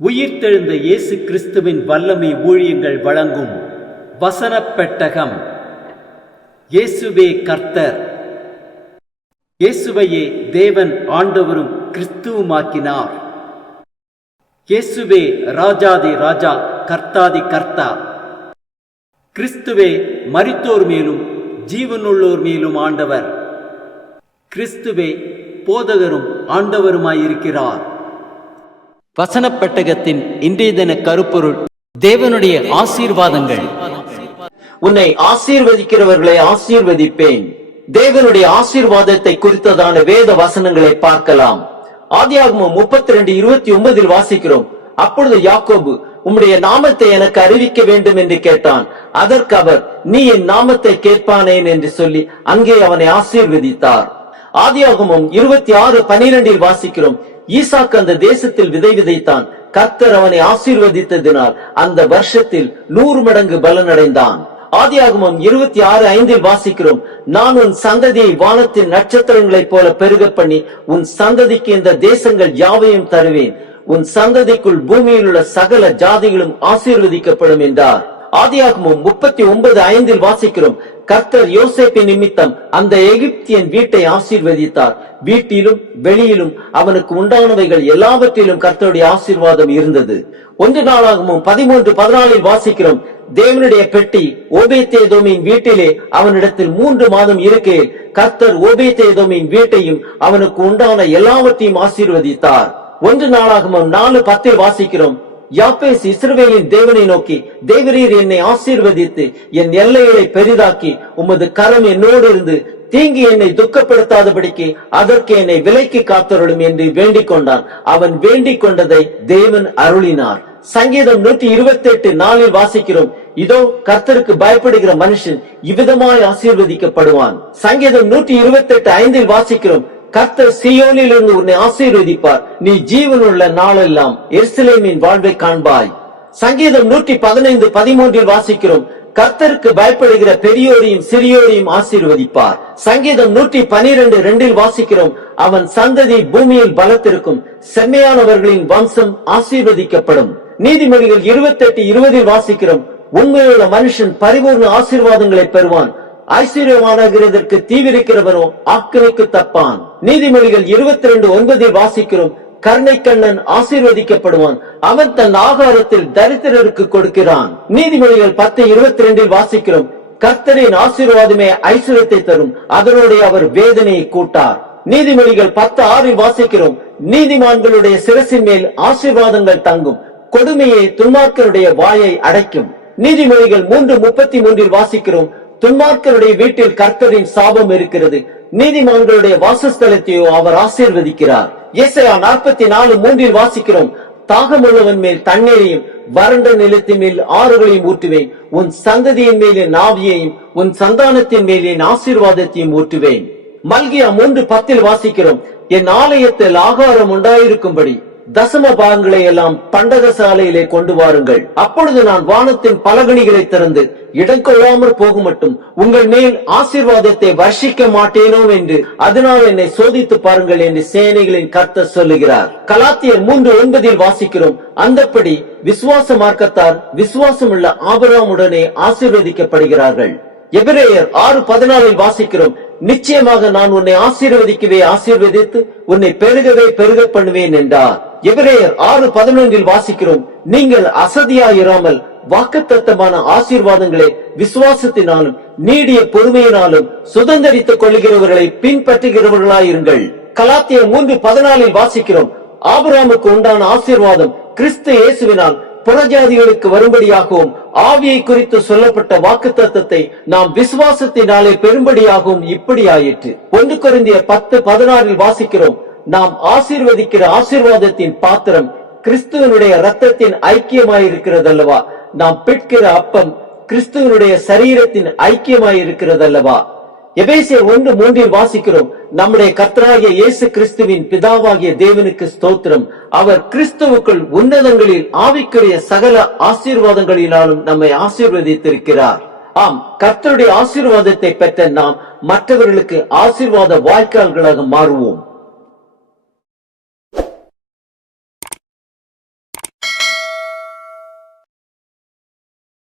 உயிர்த்தெழுந்த இயேசு கிறிஸ்துவின் வல்லமை ஊழியங்கள் வழங்கும் வசனப் பெட்டகம். இயேசுவே கர்த்தர். இயேசுவையே தேவன் ஆண்டவரும் கிறிஸ்துவுமாக்கினார். இயேசுவே ராஜாதி ராஜா, கர்த்தாதி கர்த்தா. கிறிஸ்துவே மரித்தோர் மேலும் ஜீவனுள்ளோர் மேலும் ஆண்டவர். கிறிஸ்துவே போதகரும் ஆண்டவருமாயிருக்கிறார். வசனப் பெட்டகத்தின் இன்றைய தின கருப்பொருள்: தேவனுடைய ஆசீர்வாதங்கள். உன்னை ஆசீர்வதிக்கிறவர்களை ஆசீர்வதிப்பேன். தேவனுடைய ஆசீர்வாதத்தை குறித்ததான வேத வசனங்களை பார்க்கலாம். ஆதியாகமம் 32:29 வாசிக்கிறோம். அப்பொழுது யாக்கோபு, உம்முடைய நாமத்தை எனக்கு அறிவிக்க வேண்டும் என்று கேட்டான். அதற்கு அவர், நீ என் நாமத்தை கேட்பானேன் என்று சொல்லி அங்கே அவனை ஆசீர்வதித்தார். ஆதியாகமம் 26:12 வாசிக்கிறோம். ஈசாக்கு அந்த தேசத்தில் விதை விதைத்தான். கர்த்தர் அவனை ஆசீர்வதித்ததினால் அந்த வருஷத்தில் 100 மடங்கு பலனடைந்தான். ஆதியாகமம் 26:5 வாசிக்கிறோம். நான் உன் சந்ததியை வானத்தின் நட்சத்திரங்களைப் போல பெருக பண்ணி உன் சந்ததிக்கு இந்த தேசங்கள் யாவையும் தருவேன். உன் சந்ததிக்குள் பூமியில் உள்ள சகல ஜாதிகளும் ஆசீர்வதிக்கப்படும் என்றார். ஆதியாகமம் 39:5 வாசிக்கிறோம். கர்த்தர் யோசேப்பின் நிமித்தம் அந்த எகிப்தியன் வீட்டை ஆசீர்வதித்தார். வீட்டிலும் வெளியிலும் அவனுக்கு உண்டானவைகள் எல்லாவற்றிலும் கர்த்தருடைய ஆசீர்வாதம் இருந்தது. 1 நாளாகமம் 13:14 வாசிக்கிறோம். தேவனுடைய பெட்டி ஓபேத்ஏதோமின் வீட்டிலே அவனிடத்தில் 3 மாதம் இருக்கையில் கர்த்தர் ஓபேத்ஏதோமின் வீட்டையும் அவனுக்கு உண்டான எல்லாவற்றையும் ஆசீர்வதித்தார். 1 நாளாகமம் 4:10 வாசிக்கிறோம். யாப்பேஸ் இஸ்ரவேலின் தேவனை நோக்கி, தேவரீர் என்னை ஆசீர்வதித்து என் எல்லைகளை பெரிதாக்கி உமது கரம் என்னோடு இருந்து தீங்கி என்னை துக்கப்படுத்தாதபடிக்கு அதற்கு என்னை விலைக்கு காத்தருளும் என்று வேண்டிக் கொண்டான். அவன் வேண்டிக் கொண்டதை தேவன் அருளினார். சங்கீதம் 128:4 வாசிக்கிறோம். இதோ கர்த்தருக்கு பயப்படுகிற மனுஷன் இவ்விதமாய் ஆசீர்வதிக்கப்படுவான். சங்கீதம் 128:5 வாசிக்கிறோம். கர்த்தர் சீயோனில் இருந்து உன்னை ஆசீர்வதிப்பார். நீ ஜீவனுள்ள நாளெல்லாம் எருசலேமின் வாழ்வை காண்பாய். சங்கீதம் 115:13 வாசிக்கிறோம். கர்த்தருக்கு பயப்படுகிற பெரியோரையும் சிறியோரையும் ஆசீர்வதிப்பார். சங்கீதம் 112:2 வாசிக்கிறோம். அவன் சந்ததி பூமியில் பலத்திருக்கும், செம்மையானவர்களின் வம்சம் ஆசீர்வதிக்கப்படும். நீதிமொழிகள் 28:20 வாசிக்கிறோம். உண்மையுள்ள மனுஷன் பரிபூர்ண ஆசீர்வாதங்களை பெறுவான். ஐஸ்வர்யமானதற்கு தீவிரிக்கிறவனோ ஆக்கினைக்கு தப்பான். நீதிமொழிகள் 22:9 வாசிக்கிறோம். கருணைக்கண்ணன் ஆசீர்வதிக்கப்படுவான். அவன் தன் ஆகாரத்தில் தரித்திரருக்கு கொடுக்கிறான். நீதிமொழிகள் 10:22 வாசிக்கிறோம். கர்த்தரின் ஆசீர்வாதமே ஐஸ்வர்யத்தை தரும், அதனுடைய அவர் வேதனையை கூட்டார். நீதிமொழிகள் 10:6 வாசிக்கிறோம். நீதிமான்களுடைய சிரசின் மேல் ஆசீர்வாதங்கள் தங்கும், கொடுமையை துன்மார்க்கருடைய வாயை அடைக்கும். நீதிமொழிகள் 3:33 வாசிக்கிறோம். துன்மார்க்கருடைய வீட்டில் கர்த்தரின் சாபம் இருக்கிறது, நீதிமான்களுடைய வாசஸ்தலத்தையோ அவர் ஆசீர்வதிக்கிறார். ஏசாயா 44:3 வாசிக்கிறோம். தாகமுள்ளவன் மேல் தண்ணீரையும் வறண்ட நிலத்தின் மேல் ஆறுகளையும் ஊற்றுவேன். உன் சந்ததியின் மேல் என் ஆவியையும் உன் சந்தானத்தின் மேல் என் ஆசீர்வாதத்தையும் ஊற்றுவேன். மல்கியா 3:10 வாசிக்கிறோம். என் ஆலயத்தில் ஆகாரம் உண்டாயிருக்கும்படி தசம பாகங்களை எல்லாம் பண்டகசாலையிலே கொண்டு வாருங்கள். அப்பொழுது நான் வானத்தின் பலகணிகளை திறந்து இடம் கொள்ளாமற் போகும் மட்டும் உங்கள் மேல் ஆசீர்வாதத்தை வர்ஷிக்க மாட்டேனோ என்று அதனால் என்னை சோதித்து பாருங்கள் என்று சேனைகளின் கர்த்தர் சொல்லுகிறார். கலாத்தியர் 3:9 வாசிக்கிறோம். அந்தப்படி விசுவாச மார்க்கத்தார் விசுவாசமுள்ள ஆபிரகாமுடனே ஆசீர்வதிக்கப்படுகிறார்கள். எபிரேயர் 6:14 வாசிக்கிறோம். நிச்சயமாக நான் உன்னை ஆசீர்வதிக்கவே ஆசீர்வதித்து உன்னை பெருகவே பெருக பண்ணுவேன் என்றார். எபிரேயர் 6:11 வாசிக்கிறோம். நீங்கள் அசதியாயிராமல் வாக்குத்தத்தமான ஆசீர்வாதங்களை விசுவாசத்தினாலும் நீடிய பொறுமையினாலும் சுதந்திரித்துக் கொள்கிறவர்களை பின்பற்றுகிறவர்களாயிருங்கள். கலாத்தியர் 3:14 வாசிக்கிறோம். ஆபிரகாமுக்கு உண்டான ஆசீர்வாதம் கிறிஸ்து இயேசுவினால் புறஜாதிகளுக்கு வரும்படியாகவும் ஆவியை குறித்து சொல்லப்பட்ட வாக்குத்தத்தத்தை நாம் விசுவாசத்தினாலே பெரும்படியாகவும் இப்படி ஆயிற்று. 1 கொரிந்தியர் 10:16 வாசிக்கிறோம். நாம் ஆசீர்வதிக்கிற ஆசீர்வாதத்தின் பாத்திரம் கிறிஸ்துவனுடைய இரத்தத்தின் ஐக்கியமாயிருக்கிறதல்லவா. நாம் பிட்கிற அப்பம் கிறிஸ்துவனுடைய சரீரத்தின் ஐக்கியமாயிருக்கிறதல்லவா. எபேசியர் 1:3 வாசிக்கிறோம். நம்முடைய கர்த்தராகிய இயேசு கிறிஸ்துவின் பிதாவாகிய தேவனுக்கு ஸ்தோத்திரம். அவர் கிறிஸ்துவுக்குள் உன்னதங்களில் ஆவிக்குரிய சகல ஆசீர்வாதங்களினாலும் நம்மை ஆசீர்வதித்திருக்கிறார். ஆம், கர்த்தருடைய ஆசீர்வாதத்தை பெற்ற நாம் மற்றவர்களுக்கு ஆசீர்வாத வாய்க்கால்களாக மாறுவோம்.